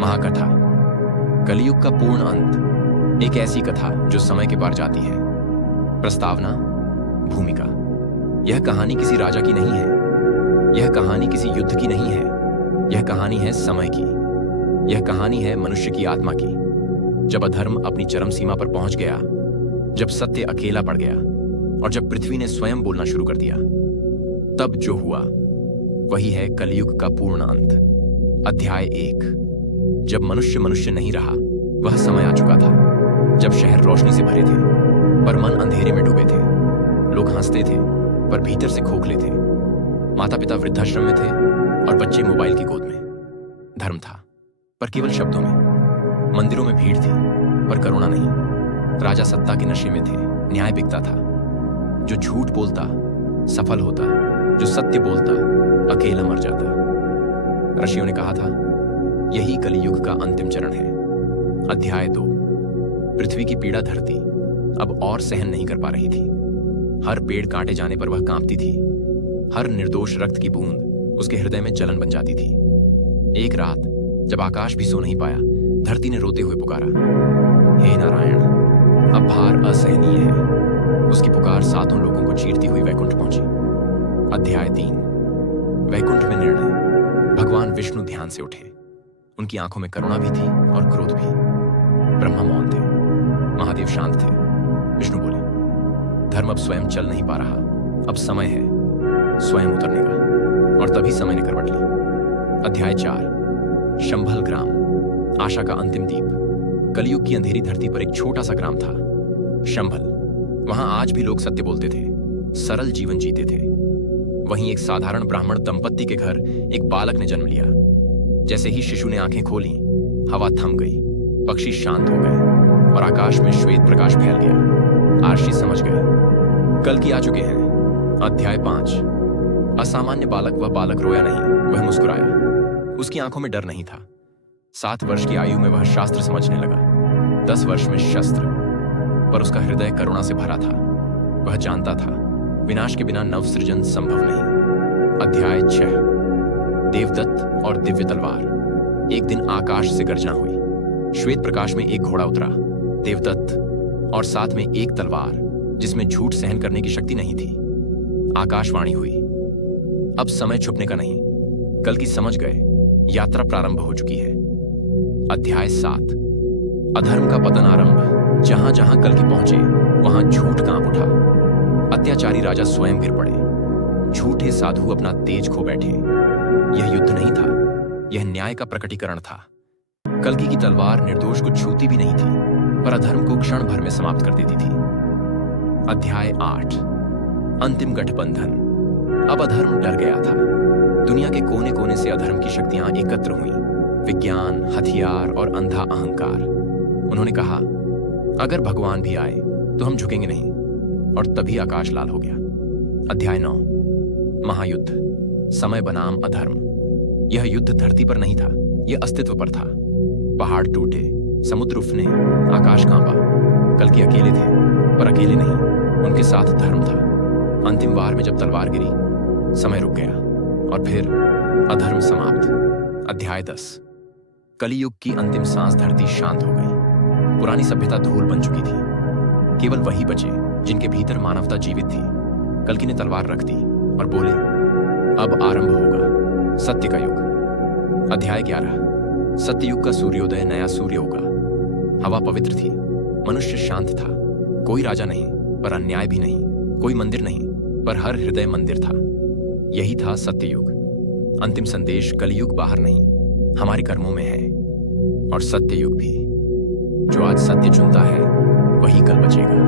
महाकथा, कलयुग का पूर्ण अंत। एक ऐसी कथा जो समय के पार जाती है। प्रस्तावना, भूमिका। यह कहानी किसी राजा की नहीं है। यह कहानी किसी युद्ध की नहीं है। यह कहानी है समय की। यह कहानी है मनुष्य की आत्मा की। जब अधर्म अपनी चरम सीमा पर पहुंच गया, जब सत्य अकेला पड़ गया और जब पृथ्वी ने स्वयं बोलना शुरू कर दिया, तब जो हुआ वही है कलयुग का पूर्ण अंत। अध्याय 1। जब मनुष्य नहीं रहा, वह समय आ चुका था जब शहर रोशनी से भरे थे पर मन अंधेरे में डूबे थे। लोग हंसते थे पर भीतर से खोखले थे। माता पिता वृद्धाश्रम में थे और बच्चे मोबाइल की गोद में। धर्म था पर केवल शब्दों में। मंदिरों में भीड़ थी पर करुणा नहीं। राजा सत्ता के नशे में थे, न्याय बिकता था। जो झूठ बोलता सफल होता, जो सत्य बोलता अकेला मर जाता। ऋषियों ने कहा था, यही कलियुग का अंतिम चरण है। अध्याय 2। पृथ्वी की पीड़ा धरती अब और सहन नहीं कर पा रही थी। हर पेड़ काटे जाने पर वह कांपती थी। हर निर्दोष रक्त की बूंद उसके हृदय में जलन बन जाती थी। एक रात जब आकाश भी सो नहीं पाया, धरती ने रोते हुए पुकारा, हे नारायण, अब भार असहनीय है। उसकी पुकार सातों लोगों को चीरती हुई वैकुंठ पहुंची। अध्याय 3। वैकुंठ में निर्णय। भगवान विष्णु ध्यान से उठे। उनकी आंखों में करुणा भी थी और क्रोध भी। ब्रह्मा मौन थे, महादेव शांत थे। विष्णु बोले, धर्म अब स्वयं चल नहीं पा रहा। अब समय है स्वयं उतरने का। और तभी समय ने करवट ली। अध्याय 4। शंभल ग्राम, आशा का अंतिम दीप। कलयुग की अंधेरी धरती पर एक छोटा सा ग्राम था, शंभल। वहां आज भी लोग सत्य बोलते थे, सरल जीवन जीते थे। वहीं एक साधारण ब्राह्मण दंपत्ति के घर एक बालक ने जन्म लिया। जैसे ही शिशु ने आंखें खोली, हवा थम गई, पक्षी शांत हो गए और आकाश में श्वेत प्रकाश फैल गया। आर्षी समझ गए, कल की आ चुके हैं। अध्याय 5। असामान्य बालक। वह बालक रोया नहीं, वह मुस्कुराया। उसकी आंखों में डर नहीं था। 7 वर्ष की आयु में वह शास्त्र समझने लगा, 10 वर्ष में शस्त्र। पर उसका हृदय करुणा से भरा था। वह जानता था, विनाश के बिना नवसृजन संभव नहीं। अध्याय 6। देवदत्त और दिव्य तलवार। एक दिन आकाश से गर्जना हुई। श्वेत प्रकाश में एक घोड़ा उतरा, देवदत्त, और साथ में एक तलवार जिसमें झूठ सहन करने की शक्ति नहीं थी। आकाशवाणी हुई, अब समय छुपने का नहीं। कल की समझ गए, यात्रा प्रारंभ हो चुकी है। अध्याय 7। अधर्म का पतन आरंभ। जहां जहां कल की पहुंचे, वहां झूठ कांप उठा। अत्याचारी राजा स्वयं गिर पड़े। झूठे साधु अपना तेज खो बैठे। यह युद्ध नहीं था, यह न्याय का प्रकटीकरण था। कल्कि की तलवार निर्दोष को छूती भी नहीं थी, पर अधर्म को क्षण भर में समाप्त कर देती थी। अध्याय 8। अंतिम गठबंधन। अब अधर्म डर गया था। दुनिया के कोने कोने से अधर्म की शक्तियां एकत्र हुई। विज्ञान, हथियार और अंधा अहंकार। उन्होंने कहा, अगर भगवान भी आए तो हम झुकेंगे नहीं। और तभी आकाश लाल हो गया। अध्याय 9। महायुद्ध। समय बनाम अधर्म। यह युद्ध धरती पर नहीं था, यह अस्तित्व पर था। पहाड़ टूटे, समुद्र उफने, आकाश कांपा। कल के अकेले थे, पर अकेले नहीं, उनके साथ धर्म था। अंतिम वार में जब तलवार गिरी, समय रुक गया और फिर अधर्म समाप्त। अध्याय 10। कलियुग की अंतिम सांस। धरती शांत हो गई। पुरानी सभ्यता धूल बन चुकी थी। केवल वही बचे जिनके भीतर मानवता जीवित थी। कल्कि ने तलवार रख दी और बोले, अब आरंभ होगा सत्य का युग। अध्याय 11। सत्ययुग का सूर्योदय। नया सूर्य उगा। हवा पवित्र थी, मनुष्य शांत था। कोई राजा नहीं, पर अन्याय भी नहीं। कोई मंदिर नहीं, पर हर हृदय मंदिर था। यही था सत्ययुग। अंतिम संदेश, कलयुग बाहर नहीं, हमारे कर्मों में है। और सत्ययुग भी। जो आज सत्य चुनता है, वही कल बचेगा।